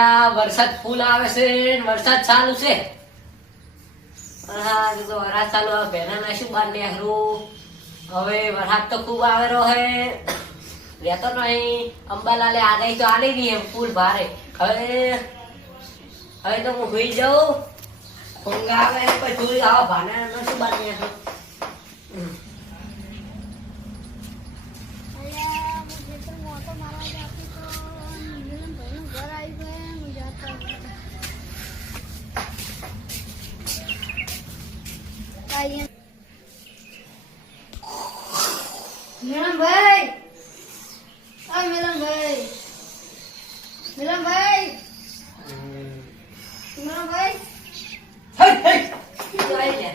અલ્યા વરસાદ ફૂલ આવે છે ને વરસાદ ચાલુ છે. હા તો વરસાદ ચાલુ આવે પહેલા ના શું બાર નેહરું. હવે વરસાદ તો ખૂબ આવેલો હે રહેતો નહીં. અંબાલાલે આગાહી તો આલી દી એમ ફૂલ ભારે. હવે તો હું સુઈ જાઉં. ઊંઘ આવે પછી થોડી આવા ભાના શું બાર નેહરું. મિલનભાઈ, આ મિલનભાઈ, મિલનભાઈ, મિલનભાઈ, હે હે શું આવી લે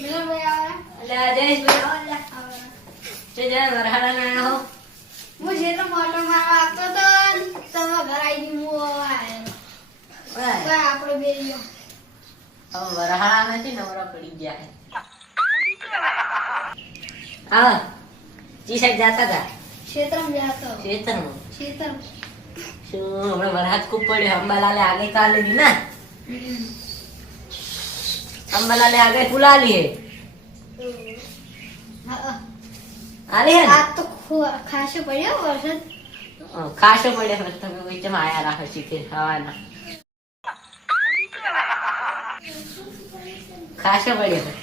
મિલનભાઈ આવે. અલ્યા જયેશભાઈ આવે. છે જરા વરહાડા ના હો. હું જેટલો મોટો મારવા આપતો તો તમે ઘર આવી ગઈ હું આવ્યો. આપણે બે ગયો. હવે વરહાડા નથી નવરા પડી ગયા. હા જી સાઈડ જાતા હતા ક્ષેત્રમાં જાતો. ખેતરમાં. ક્ષેત્ર. શું હમણાં વરસાદ ખૂબ પડ્યો. અંબાલાલે આગે કાલે દી ના અંબાલાલે આગે ફુલાલી હે આલી હે આ તો ખાસો પડ્યો વરસાદ. ખાસો પડ્યો. તમે વચ્ચે આયા રાખો શીખે હવાના ખાસો પડ્યો.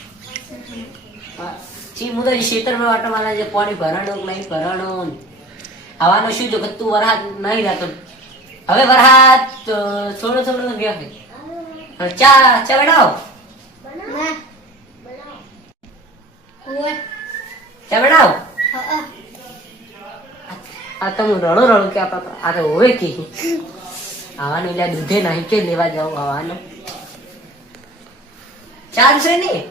ચી મુદા ક્ષેત્રમાં વાટો મારા જે પાણી ભરાણું નહીં ભરાણું હવાનું શું જો તું વરસાદ નહીં રહેતો. હવે વરસાદ થોડો થોડો ગયો છે. ચા ચા બનાવો. ના ઓય ચા બનાવો. હા આ તો હું રડો રડું કે આ તો હોય કે હવાનું એટલે દૂધે નહીં કે લેવા જાઉં હવાનું ચાલશે નહીં.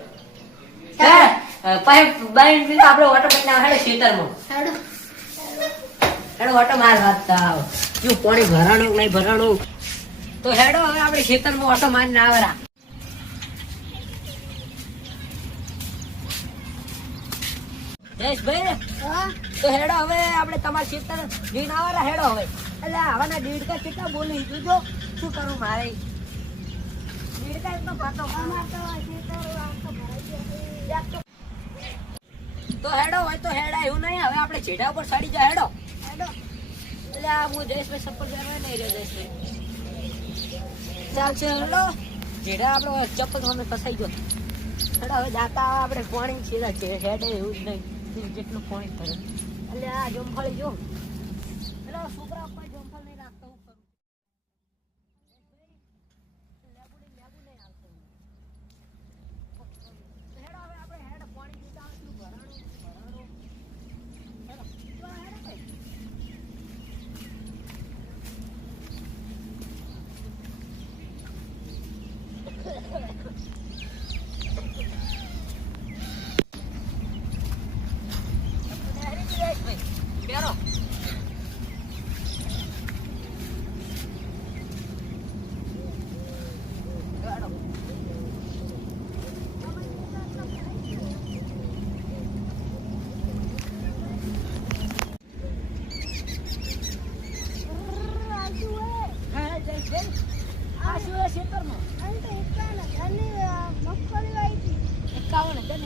પાઇપ બાઈન બી આપણે ઓટો પડી ના હેડે ખેતરમાં હેડો. હેડો ઓટો માર વાતતા આવ શું પાણી ભરાણું નહીં ભરાણું તો હેડો હવે આપણે ખેતરમાં ઓટો મારીને આવરા. જયેશભાઈ હા તો હેડો હવે આપણે તમારા ખેતર જોઈને આવરા. હેડો હવે એટલે આવાના દીડકા કેટલા બોલી જોજો શું કરું મારે. દીડકા એકદમ પાતો અમાર તો ક્ષેત્ર આવતો ભરાઈ ગયો. તો હેડો હોય તો હેડા એવું નહીં. હવે આપણે છેડા ઉપર ચડી જાય. હેડો હેડો. એટલે આ હું જયેશભાઈ ચપ્પલ પહેરવા નહીં રહ્યો. જયેશભાઈ ચાલશે હેડો. જેડા આપણો ચપ્પલ મને ફસાઈ ગયો. હેડો હવે દાતા આપણે પાણી છેડા છે હેડે એવું જ નહીં જેટલું પાણી ભરે. એટલે આ જોમફળી જો હેડો છોકરા ઉપર જોમફળ નહીં રાખતો હું કરું. લેબુ નહીં હાલતો. હેડો હવે આપણે હેડ પાણી પીતા શું ભરાણું હેડો હેડો ભાઈ. બેરો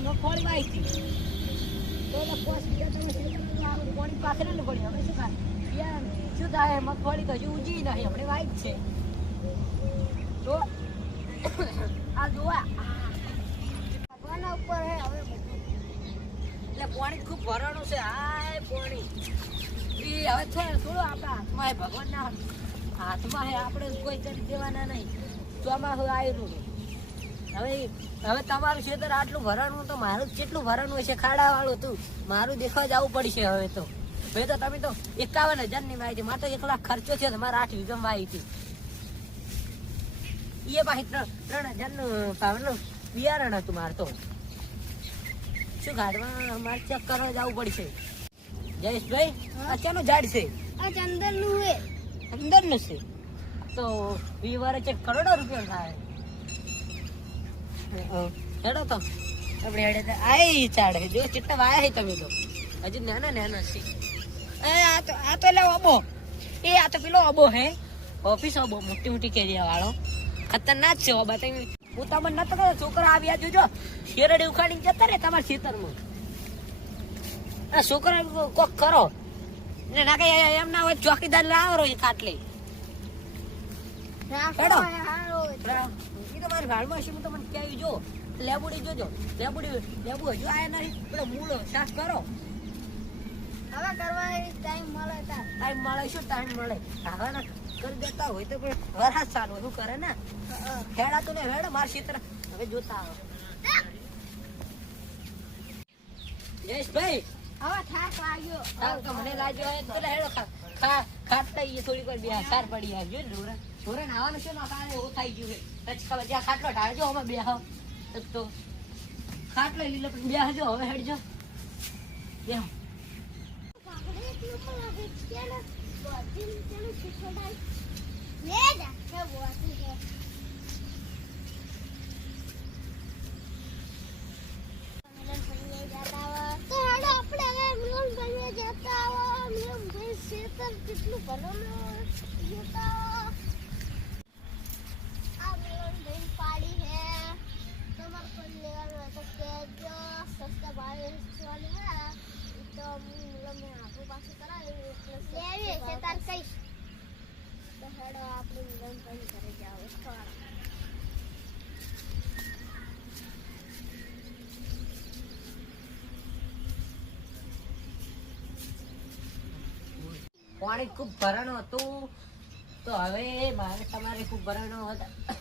મગફળી વાઈ હતી તો એટલે પોસી પાણી પાથરે ને પડી. હવે શું થાય શું થાય મગફળી તો હજુ ઉજી નહીં આપણે વાઈ જ છે. તો આ જોવા આના ઉપર હે હવે બધું. એટલે પાણી ખૂબ ભરાણું છે. હાય પાણી એ હવે થોડું આપણા હાથમાં ભગવાનના હાથમાં હે. આપણે કોઈ કરી દેવાના નહીં. ચોમાસું આવેલું હવે તમારું ખેતર આટલું ભરાણું તો મારું કેટલું ભરાણું હશે. ખાડા વાળું તું મારું દેખવા જવું પડશે. હવે તો તમે તો 51,000 ની વાઈ હતી. મારે તો 1 લાખ ખર્ચો છે. મારે 8 વીઘા વાઈ હતી. એ પાછી 3,000 નું પાવનું બિયારણ હતું. મારે તો શું ગાડમાં મારે ચેક કરવા જવું પડશે. જયેશભાઈ આ ચાનું ઝાડ છે. આ ચંદન નું હે. અંદર નું છે તો વીવારે ચેક કરોડો રૂપિયા થાય. હેડો તો આપણે હેડે આઈ ચાડે જો ચિટ્ટા વાયા છે. તમે તો હજી નાના નાના છે. આ તો એટલે બાબો એ આ તો પેલો અબો હે ઓફિસ અબો મોટી મોટી કેરીયા વાળો ખતરનાક છે ઓબા તમે હું તમને નતો કહ્યું છોકરા આવ્યા જોજો શેરડી ઉખાડીને જતા રે તમારા ખેતરમાં આ છોકરા કોક કરો ને ના કઈ એમ ના હોય ચોકીદાર લાવો એ કાટલે હેડો એ તો મારી ભાડમાં છે હું તમને ક્યાંય જો લેબુડી જોજો લેબુ હજુ આયા નહીં પેલો મૂળો સાફ કરો હવે કરવા ટાઈમ મળે તાર ટાઈમ મળે શું ટાઈમ મળે હવે ના કરી દેતા હોય તો પણ વરસાદ ચાલુ શું કરે ને હેડા તો ને હેડો માર ક્ષેત્ર હવે જોતા આવો જયેશભાઈ હવે થાક લાગ્યો થાક તો મને લાગ્યો હે તો હેડો ખાટતા ઈ થોડી વાર બે સાર પડી આવજો ને ઢોરણ આવવાનું છે ને તારે એવું થઈ ગયું છે પછી ખબર જ્યાં ખાટલો ઢાળજો અમે બેહો તો ખાટલો લીલો પણ બેહજો હવે હેડજો બેહો કેટલું ભરવાનું પાડી હે તમારે કોઈ લેવાનું હોય તો કહેજો સસ્તા ભાવે વાળી હે તો મેં આપું પાછું કરાવી એટલે લેવી છે તાર કઈશ તો હેડો આપણે મિલન પણ કરી જાવ ખવાડા પાણી ખૂબ ભરાણું હતું તો હવે મારે તમારે ખૂબ ભરાણું હતા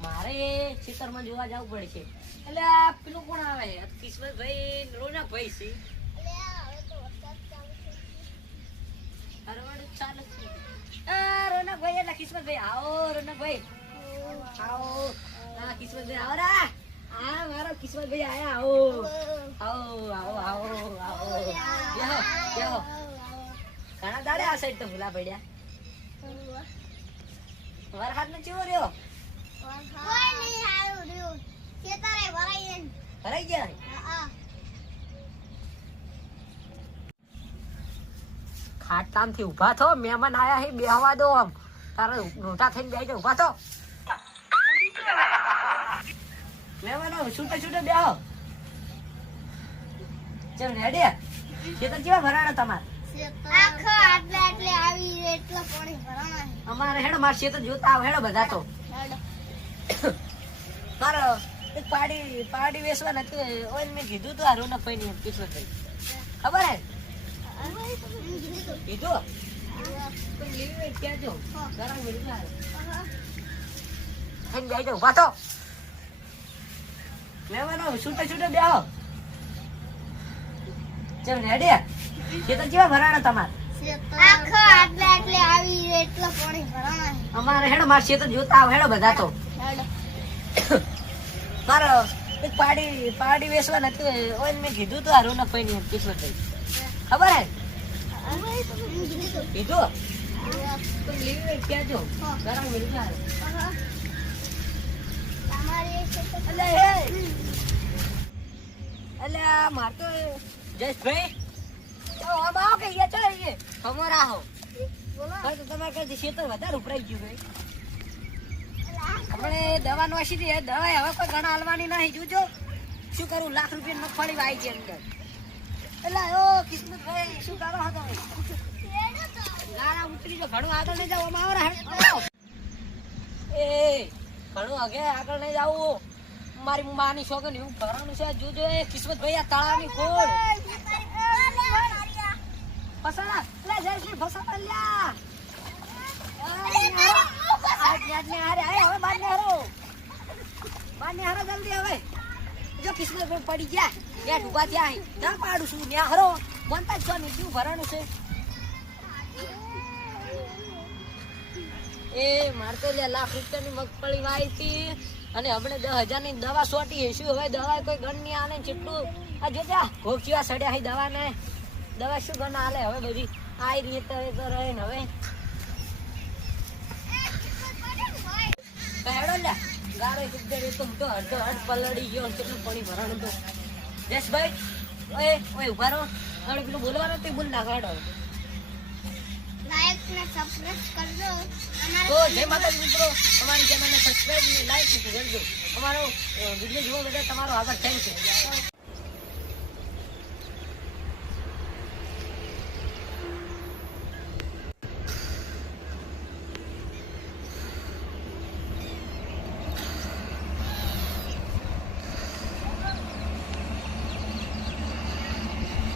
મારે ખેતરમાં જોવા જવું પડશે એટલે આ પેલું કોણ આવે કિસ્મતભાઈ રોનકભાઈ છે રોનકભાઈ એટલે કિસ્મતભાઈ આવો રોનકભાઈ આવો હા કિસ્મતભાઈ આવો રા આ મારો કિસ્મતભાઈ આયા આવો આવો આવો આવો આવો બેહો બેહો ઘણા દાડે આ સાઈડ તો ભૂલા પડ્યા વરસાદ નો ચેવો રહ્યો કોઈ નહીં આવ્યું રહ્યું ખેતરે ભરાઈ ગયા ખાટલામ થી ઉભા થો મહેમાન આયા હે બેહવા દો આમ તારે મોટા થઈને બેહી જાવ ઉભા થો મહેમાનો છૂટે છૂટે બેહો ચલ રેડી ખેતર કેવા ભરાણા તમારે આખો આટલે આવી એટલો પાણી ભરાણા અમારે હેડો માર ખેતર જોતા આવ હેડો બધા તો હેડો મારો એક પાડી વેચવા નથી ઓય મેં કીધું તો આ રોનકભાઈ ની કિસ્મતભાઈ ખબર હે કીધું કોઈ લેવી હોય કહેજો ગરમ મળી જાય થઈને બેસી જાવ પાછો મહેમાનો છૂટે છૂટે બેહો ચલ રેડી ખેતર કેવા ભરાણા તમારે આખો આટલે આવી એટલો પાણી ભરાણા અમારે હેડો માર ખેતર જોતા આવ હેડો બધા તો હેડો મારો એક પાડી વેચવા નથી ઓય મેં કીધું તો આ રોનકભાઈ ની કિસ્મતભાઈ ખબર હે કીધું કોઈ લેવી હોય કહેજો ગરમ મળી જાય એટલે માર તો જયેશભાઈ આમ આવો કે અહીંયા ચાલો એ ખબર આવો તો તમારે કઈ ખેતર વધારે ઉપરાઈ ગયું ભાઈ આપણે દવા નોશી દઈએ દવા હવે કોઈ ઘણા હાલવાની નહીં જોજો શું કરું લાખ રૂપિયા મગફળી વાઈ છે અંદર એટલે ઓ કિસ્મતભાઈ શું કરો હતો લારા ઉતરી જો ઘણું આગળ નહીં જાવ આમાં આવો એ ઘણું આગળ નહીં જાવું મારી માની શોખન એવું કરવાનું છે જોજો એ કિસ્મતભાઈ આ તળાવની ખોળ ફસાડા લે જયશ્રી ફસાડા લ્યા જલ્દી હવે જો કિસ્મતભાઈ પડી ગયા ત્યાં ઉભા થયા ના પાડું છું ત્યાં હરો બનતા જ છો ને શું ભરાણું છે એ મારે તો લાખ રૂપિયાની મગફળી વાવી હતી અને હમણાં 10,000 ની દવા સોટી શું હવે દવા કોઈ ગણ નહીં આલે કેટલું આ જોજા ઘોપચીવા સડ્યા હી દવા ને દવા શું ગણ આલે હવે બધી આઈ રીતે તો રહે ને હવે હેડો લ્યા ગાડો કુદર તો અડધો હડ પલળી ગયો કેટલું પાણી ભરાણું તો જયેશભાઈ ઓય ઉભા રહો હવે પેલું બોલવાનું તે બોલ નાખો હેડો લાઈક ને સબસ્ક્રાઇબ કરજો. તો જય માતાજી મિત્રો, અમારી ચેનલને સબસ્ક્રાઇબ અને લાઈક કરજો. અમારો વિડીયો જોવા બદલ તમારો આભાર. Thank you.